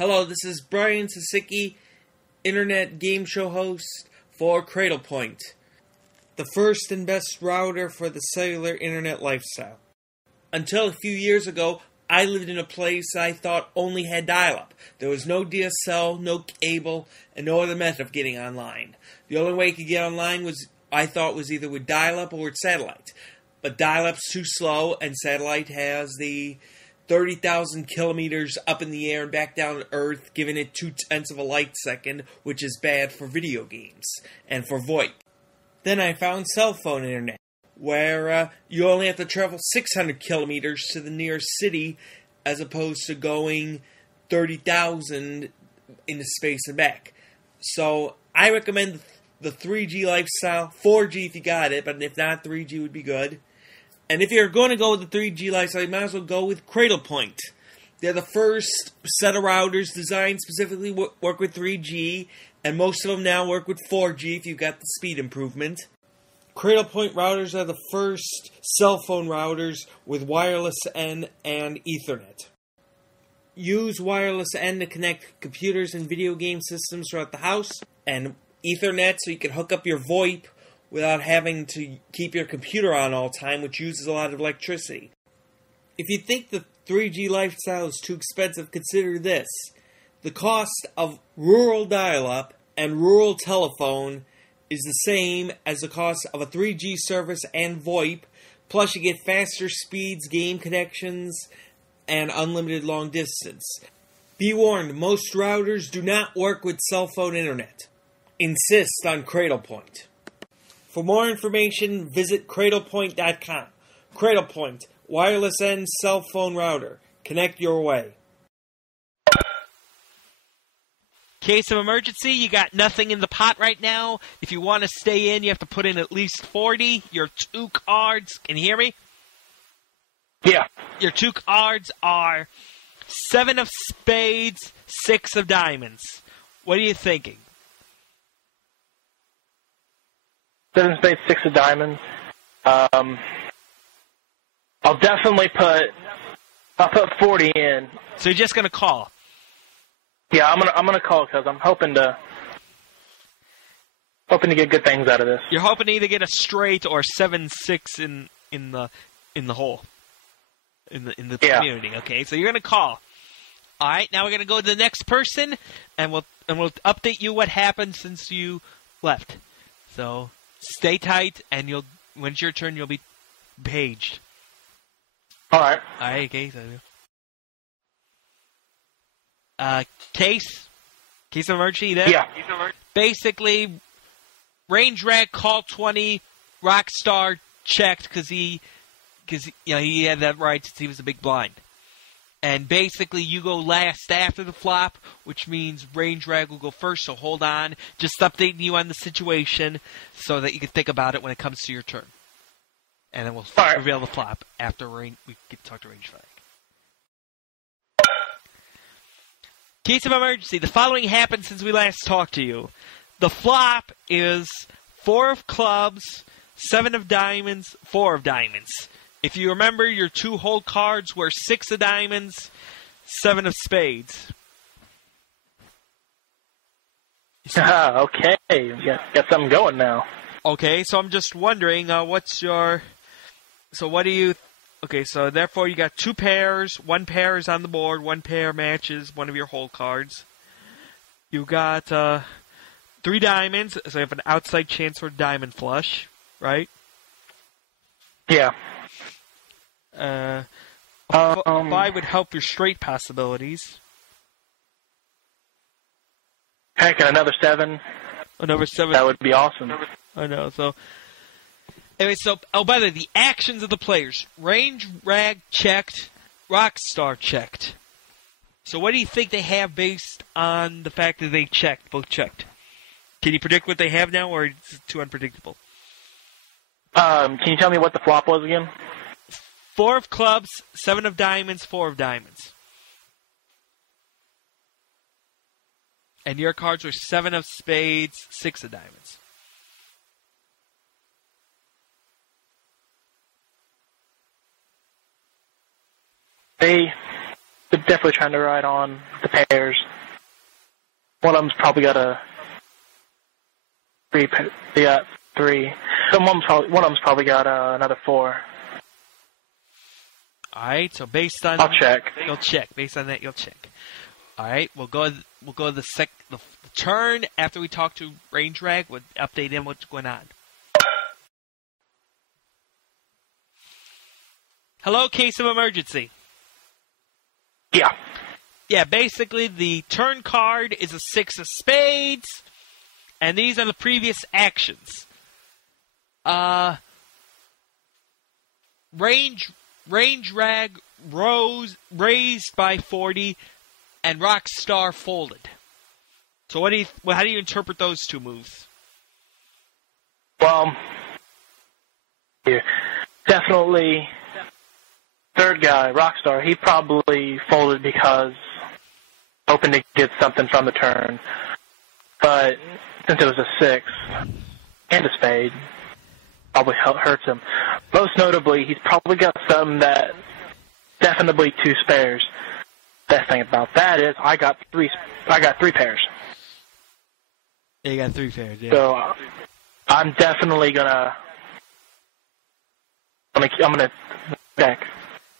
Hello, this is Brian Sasicki, internet game show host for Cradlepoint, the first and best router for the cellular internet lifestyle. Until a few years ago, I lived in a place I thought only had dial-up. There was no DSL, no cable, and no other method of getting online. The only way you could get online was either with dial-up or with satellite. But dial-up's too slow, and satellite has the 30,000 kilometers up in the air and back down to Earth, giving it 0.2 of a light second, which is bad for video games and for VoIP. Then I found cell phone internet, where you only have to travel 600 kilometers to the nearest city, as opposed to going 30,000 into space and back. So I recommend the 3G lifestyle, 4G if you got it, but if not, 3G would be good. And if you're going to go with the 3G lifestyle, you might as well go with Cradlepoint. They're the first set of routers designed specifically work with 3G, and most of them now work with 4G if you've got the speed improvement. Cradlepoint routers are the first cell phone routers with wireless N and Ethernet. Use wireless N to connect computers and video game systems throughout the house, and Ethernet so you can hook up your VoIP without having to keep your computer on all the time, which uses a lot of electricity. If you think the 3G lifestyle is too expensive, consider this. The cost of rural dial-up and rural telephone is the same as the cost of a 3G service and VoIP, plus you get faster speeds, game connections, and unlimited long distance. Be warned, most routers do not work with cell phone internet. Insist on Cradlepoint. For more information, visit cradlepoint.com. Cradlepoint, wireless N cell phone router. Connect your way. Case of emergency, you got nothing in the pot right now. If you want to stay in, you have to put in at least 40. Your two cards, can you hear me? Yeah. Your two cards are 7 of spades, 6 of diamonds. What are you thinking? 7 spades, 6 of diamonds. I'll definitely put 40 in. So you're just gonna call? Yeah, I'm gonna call because I'm hoping to get good things out of this. You're hoping to either get a straight or 7-6 in the hole in the community. Okay, so you're gonna call. All right, now we're gonna go to the next person, and we'll update you what happened since you left. So stay tight, and when it's your turn, you'll be paged. All right. All right, okay. So, case of emergency, you there? Yeah. Basically, range rag, call 20, Rockstar checked because he had that right since he was a big blind. And basically, you go last after the flop, which means range rag will go first, so hold on. Just updating you on the situation so that you can think about it when it comes to your turn. And then we'll reveal the flop after we get to talk to range rag. Case of emergency. The following happened since we last talked to you. The flop is 4 of clubs, 7 of diamonds, 4 of diamonds. If you remember, your 2 hold cards were 6 of diamonds, 7 of spades. Okay. Got something going now. Okay, so I'm just wondering, what's your... So what do you... Okay, so therefore you got 2 pairs. 1 pair is on the board. 1 pair matches one of your hold cards. You got 3 diamonds, so you have an outside chance for diamond flush, right? Yeah. 5 would help your straight possibilities. Heck, and another 7. Another 7. That would be awesome. I know, so... Anyway, by the way, the actions of the players. Range rag checked, Rockstar checked. So what do you think they have based on the fact that they both checked? Can you predict what they have now, or is it too unpredictable? Can you tell me what the flop was again? 4 of clubs, 7 of diamonds, 4 of diamonds. And your cards were 7 of spades, 6 of diamonds. They they're definitely trying to ride on the pairs. One of them's probably got a three. They got three. One of them's probably got another 4. All right. So based on I'll check. You'll check. Based on that, you'll check. All right. We'll go to the turn after we talk to Range Rag. We'll update him what's going on. Hello, case of emergency. Yeah. Yeah, basically the turn card is a 6 of spades, and these are the previous actions. Range Rag raised by 40, and Rockstar folded. So how do you interpret those two moves? Well, yeah, definitely. Third guy, Rockstar, he probably folded because hoping to get something from the turn. But since it was a 6 and a spade, probably hurts him. Most notably, he's probably got something that definitely 2 spares. Best thing about that is I got 3 pairs. Yeah, you got 3 pairs. Yeah. So I'm definitely gonna check.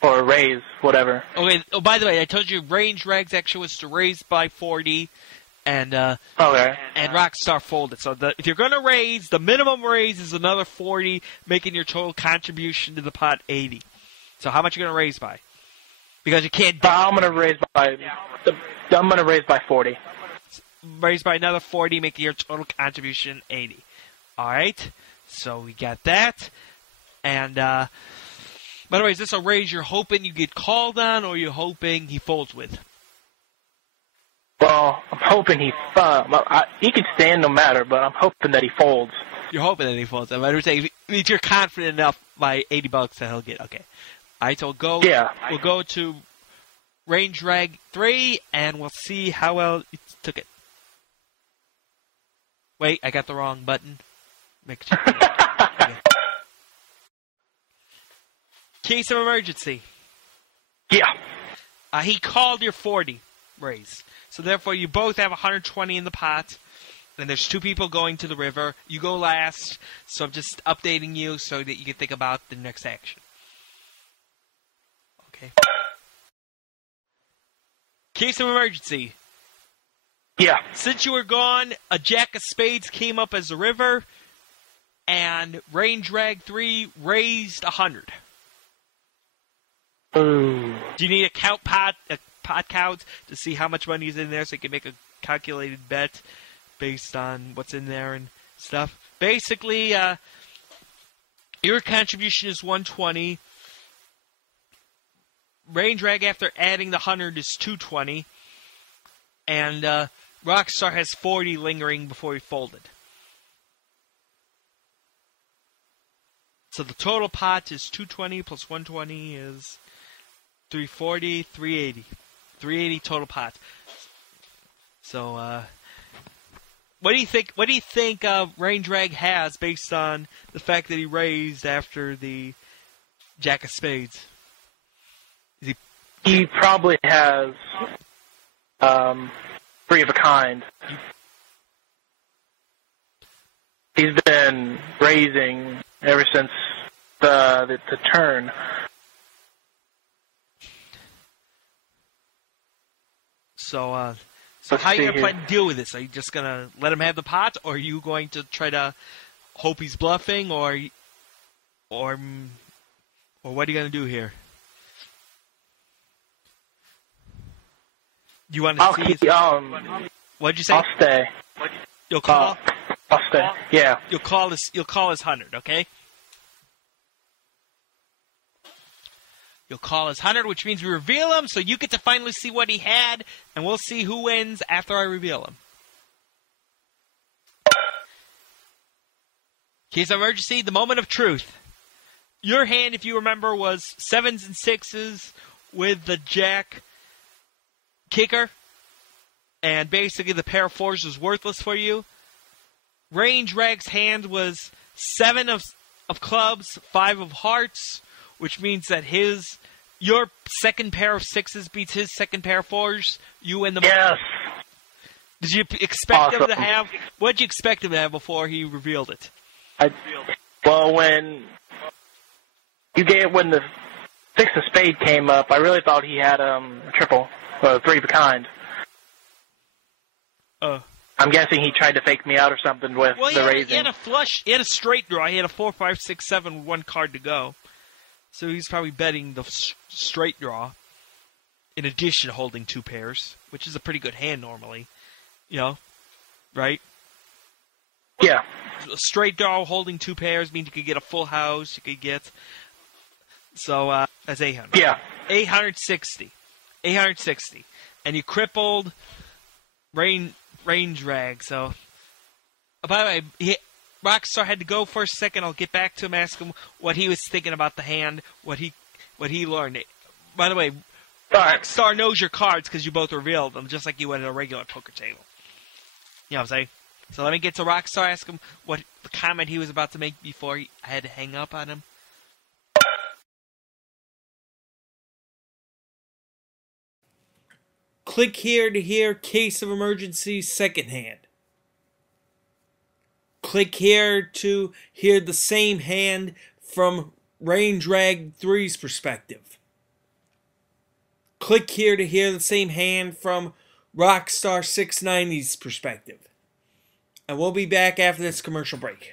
Or raise, whatever. Okay. Oh, by the way, I told you Range Rag's action was to raise by 40, and Rockstar folded. So if you're going to raise, the minimum raise is another 40, making your total contribution to the pot 80. So how much are you going to raise by? Because you can't. I'm going to raise by 40. Raise by another 40, making your total contribution 80. All right. So we got that, and. By the way, is this a raise you're hoping you get called on, or you're hoping he folds with? Well, I'm hoping he can stand no matter, but I'm hoping that he folds. You're hoping that he folds. I would say if you're confident enough by $80 that he'll get. Okay. All right, so we'll go. Yeah. We'll go to Range Rag 3, and we'll see how well it took it. Wait, I got the wrong button. Make sure. Okay. Case of emergency. Yeah. He called your 40 raise. So therefore, you both have 120 in the pot. And there's 2 people going to the river. You go last. So I'm just updating you so that you can think about the next action. Okay. Case of emergency. Yeah. Since you were gone, a Jack of Spades came up as a river. And Range Rag 3 raised 100. Ooh. Do you need a pot count to see how much money is in there so you can make a calculated bet based on what's in there and stuff? Basically, your contribution is 120. Range Rag, after adding the 100, is 220. And Rockstar has 40 lingering before he folded. So the total pot is 220 plus 120 is 340, 380. 380 total pot. So, what do you think? What do you think Range Rag has based on the fact that he raised after the Jack of Spades? He probably has 3 of a kind. He's been raising ever since the turn. So how are you going to try to deal with this? Are you just going to let him have the pot, or are you going to try to hope he's bluffing, or what are you going to do here? Do you want to see? What'd you say? I'll stay. You'll call. I'll stay. Yeah. You'll call his 100. Okay. You'll call his 100, which means we reveal him, so you get to finally see what he had, and we'll see who wins after I reveal him. Case of emergency, the moment of truth. Your hand, if you remember, was 7s and 6s with the Jack kicker, and basically the pair of 4s was worthless for you. Range Rag's hand was 7 of clubs, 5 of hearts, which means that his your second pair of sixes beats his second pair of fours. You and the Yes. Did you expect him to Awesome. have? What did you expect him to have before he revealed it? Well, when the six of spade came up, I really thought he had triple, three of a kind. I'm guessing he tried to fake me out or something with the raising. He had a flush. He had a straight draw. He had a 4, 5, 6, 7 with one card to go. So he's probably betting the straight draw. In addition to holding two pairs, which is a pretty good hand normally. You know, right? Yeah. A straight draw holding two pairs means you could get a full house. You could get that's 800. Yeah. 860, and you crippled range drag. So, by the way, Rockstar had to go for a second. I'll get back to him, ask him what he was thinking about the hand, what he learned. By the way, Rockstar knows your cards because you both revealed them, just like you would at a regular poker table. You know what I'm saying? So let me get to Rockstar, ask him what the comment he was about to make before I had to hang up on him. Click here to hear Case of Emergency second hand. Click here to hear the same hand from Range Rag 3's perspective. Click here to hear the same hand from Rockstar 690's perspective. And we'll be back after this commercial break.